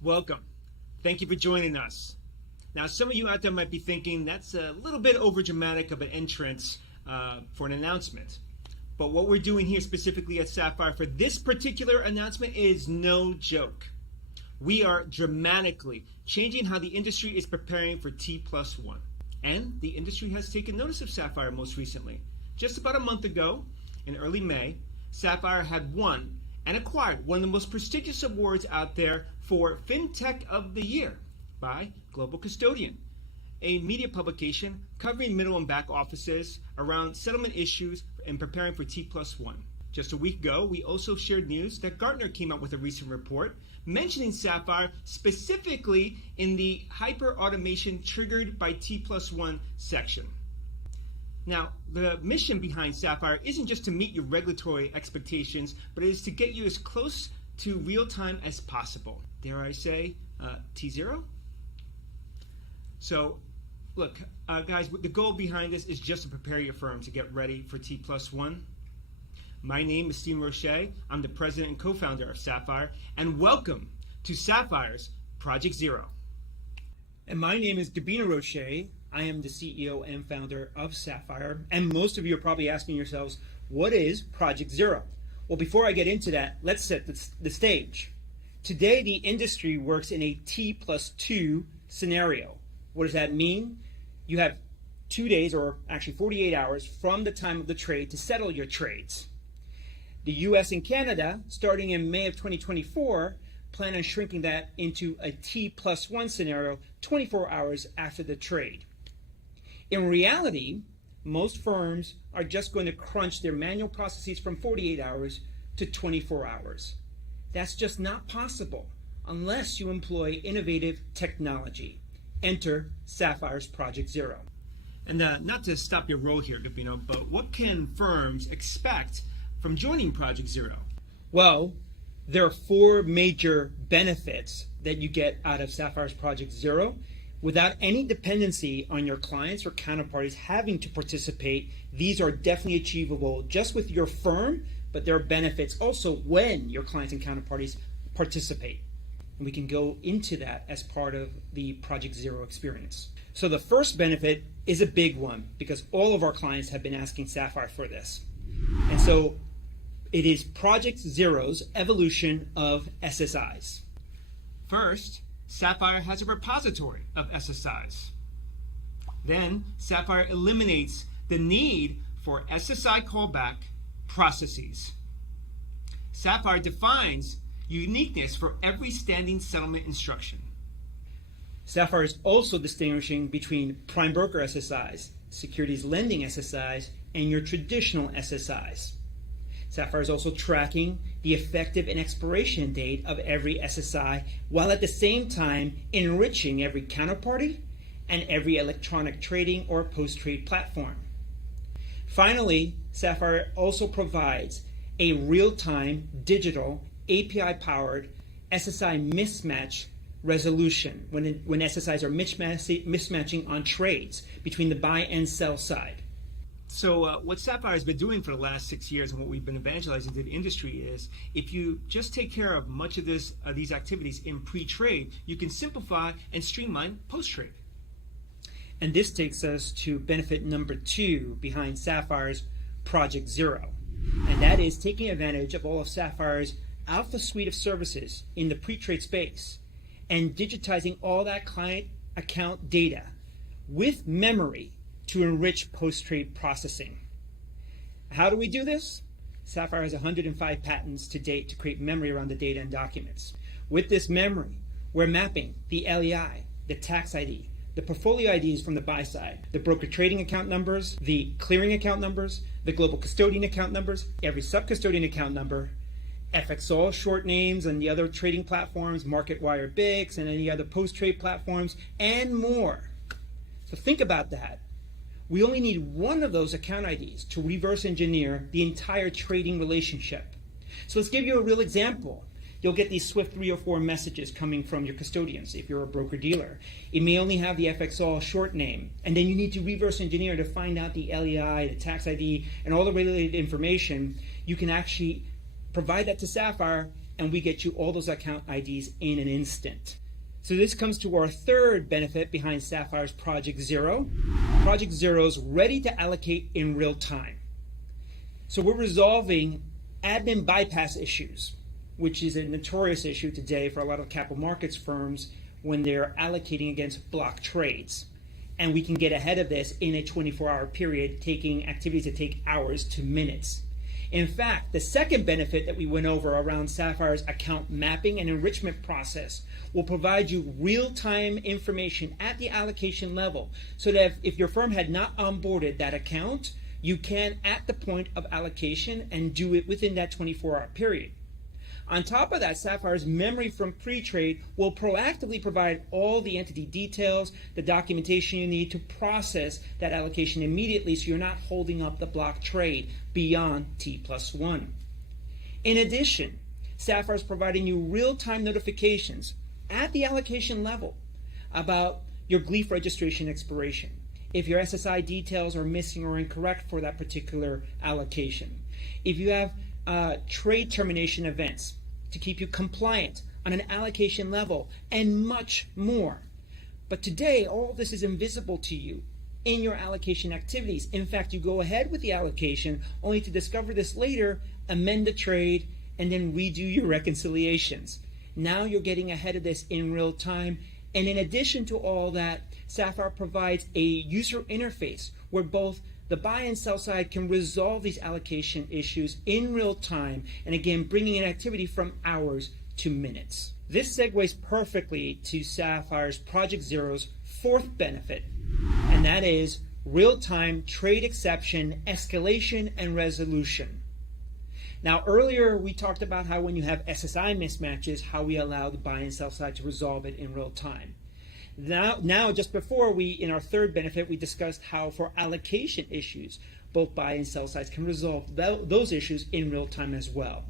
Welcome. Thank you for joining us. Now, some of you out there might be thinking that's a little bit overdramatic of an entrance for an announcement. But what we're doing here specifically at Saphyre for this particular announcement is no joke. We are dramatically changing how the industry is preparing for T+1. And the industry has taken notice of Saphyre most recently. Just about a month ago, in early May, Saphyre had won and acquired one of the most prestigious awards out there for FinTech of the Year by Global Custodian, a media publication covering middle and back offices around settlement issues and preparing for T+1. Just a week ago, we also shared news that Gartner came out with a recent report mentioning Saphyre specifically in the hyper-automation triggered by T+1 section. Now, the mission behind Saphyre isn't just to meet your regulatory expectations, but it is to get you as close to real time as possible. Dare I say, T0? So, look, guys, the goal behind this is just to prepare your firm to get ready for T+1. My name is Stephen Roche. I'm the president and co-founder of Saphyre, and welcome to Saphyre's Project Zero. And my name is Gabino Roche. I am the CEO and founder of Saphyre, and most of you are probably asking yourselves, what is Project Zero? Well, before I get into that, let's set the stage. Today, the industry works in a T+2 scenario. What does that mean? You have 2 days, or actually 48 hours, from the time of the trade to settle your trades. The US and Canada, starting in May of 2024, plan on shrinking that into a T+1 scenario 24 hours after the trade. In reality, most firms are just going to crunch their manual processes from 48 hours to 24 hours. That's just not possible unless you employ innovative technology. Enter Saphyre's Project Zero. And not to stop your roll here, Gabino, but what can firms expect from joining Project Zero? Well, there are 4 major benefits that you get out of Saphyre's Project Zero without any dependency on your clients or counterparties having to participate. These are definitely achievable just with your firm, but there are benefits also when your clients and counterparties participate. And we can go into that as part of the Project Zero experience. So the first benefit is a big one because all of our clients have been asking Saphyre for this. And so It is Project Zero's evolution of SSIs. First, Saphyre has a repository of SSIs. Then, Saphyre eliminates the need for SSI callback processes. Saphyre defines uniqueness for every standing settlement instruction. Saphyre is also distinguishing between prime broker SSIs, securities lending SSIs, and your traditional SSIs. Saphyre is also tracking the effective and expiration date of every SSI, while at the same time enriching every counterparty and every electronic trading or post-trade platform. Finally, Saphyre also provides a real-time digital API-powered SSI mismatch resolution when SSIs are mismatching on trades between the buy and sell side. So what Saphyre has been doing for the last 6 years and what we've been evangelizing to the industry is if you just take care of much of these activities in pre-trade, you can simplify and streamline post-trade. And this takes us to benefit number 2 behind Saphyre's Project Zero. And that is taking advantage of all of Saphyre's alpha suite of services in the pre-trade space and digitizing all that client account data with memory to enrich post-trade processing. How do we do this? Saphyre has 105 patents to date to create memory around the data and documents. With this memory, we're mapping the LEI, the tax ID, the portfolio IDs from the buy side, the broker trading account numbers, the clearing account numbers, the global custodian account numbers, every sub-custodian account number, FXall short names and the other trading platforms, MarketWire BIX and any other post-trade platforms, and more. So think about that. We only need one of those account IDs to reverse engineer the entire trading relationship. So let's give you a real example. You'll get these Swift 304 messages coming from your custodians if you're a broker-dealer. It may only have the FXall short name, and then you need to reverse engineer to find out the LEI, the tax ID, and all the related information. You can actually provide that to Saphyre, and we get you all those account IDs in an instant. So this comes to our third benefit behind Saphyre's Project Zero. Project Zero is ready to allocate in real time. So we're resolving admin bypass issues, which is a notorious issue today for a lot of capital markets firms when they're allocating against block trades. And we can get ahead of this in a 24-hour period, taking activities that take hours to minutes. In fact, the second benefit that we went over around Saphyre's account mapping and enrichment process will provide you real-time information at the allocation level so that if your firm had not onboarded that account, you can at the point of allocation and do it within that 24-hour period. On top of that, Saphyre's memory from pre-trade will proactively provide all the entity details, the documentation you need to process that allocation immediately so you're not holding up the block trade beyond T+1. In addition, Saphyre is providing you real-time notifications at the allocation level about your GLEAF registration expiration, if your SSI details are missing or incorrect for that particular allocation, if you have trade termination events to keep you compliant on an allocation level, and much more. But today, all this is invisible to you in your allocation activities. In fact, you go ahead with the allocation only to discover this later, amend the trade, and then redo your reconciliations. Now you're getting ahead of this in real time. And in addition to all that, Saphyre provides a user interface where both the buy and sell side can resolve these allocation issues in real time, and again, bringing in activity from hours to minutes. This segues perfectly to Saphyre's Project Zero's fourth benefit, and that is real-time trade exception escalation and resolution. Now, earlier we talked about how when you have SSI mismatches, how we allow the buy and sell side to resolve it in real time. Now, just before in our third benefit, we discussed how for allocation issues, both buy and sell sides can resolve those issues in real time as well.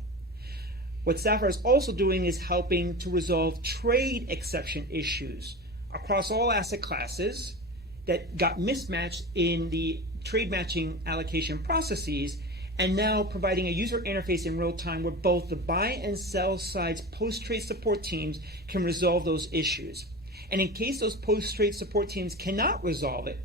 What Saphyre is also doing is helping to resolve trade exception issues across all asset classes that got mismatched in the trade matching allocation processes, and now providing a user interface in real time where both the buy and sell sides post-trade support teams can resolve those issues. And in case those post-trade support teams cannot resolve it,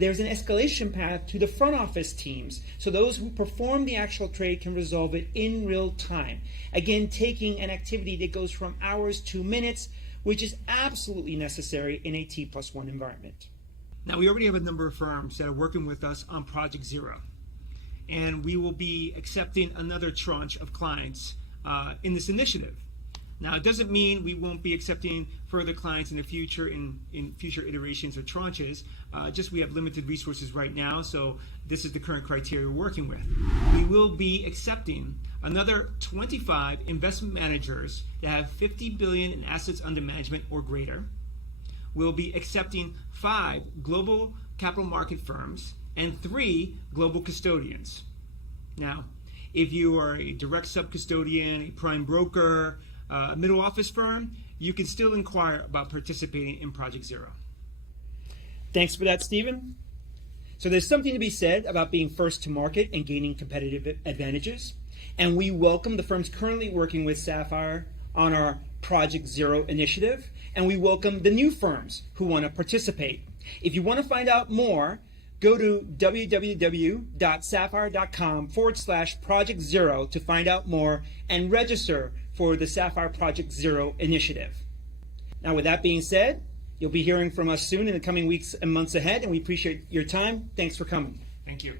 there's an escalation path to the front office teams, so those who perform the actual trade can resolve it in real time. Again, taking an activity that goes from hours to minutes, which is absolutely necessary in a T+1 environment. Now, we already have a number of firms that are working with us on Project Zero, and we will be accepting another tranche of clients in this initiative. Now, it doesn't mean we won't be accepting further clients in the future in future iterations or tranches. Just we have limited resources right now, so this is the current criteria we're working with. We will be accepting another 25 investment managers that have 50 billion in assets under management or greater. We'll be accepting 5 global capital market firms and 3 global custodians. Now, if you are a direct sub-custodian, a prime broker, a middle office firm, you can still inquire about participating in Project Zero. Thanks for that, Stephen. So there's something to be said about being first to market and gaining competitive advantages. And we welcome the firms currently working with Saphyre on our Project Zero initiative. And we welcome the new firms who want to participate. If you want to find out more, go to www.saphyre.com/Project Zero to find out more and register for the Saphyre Project Zero initiative. Now, with that being said, you'll be hearing from us soon in the coming weeks and months ahead, and we appreciate your time. Thanks for coming. Thank you.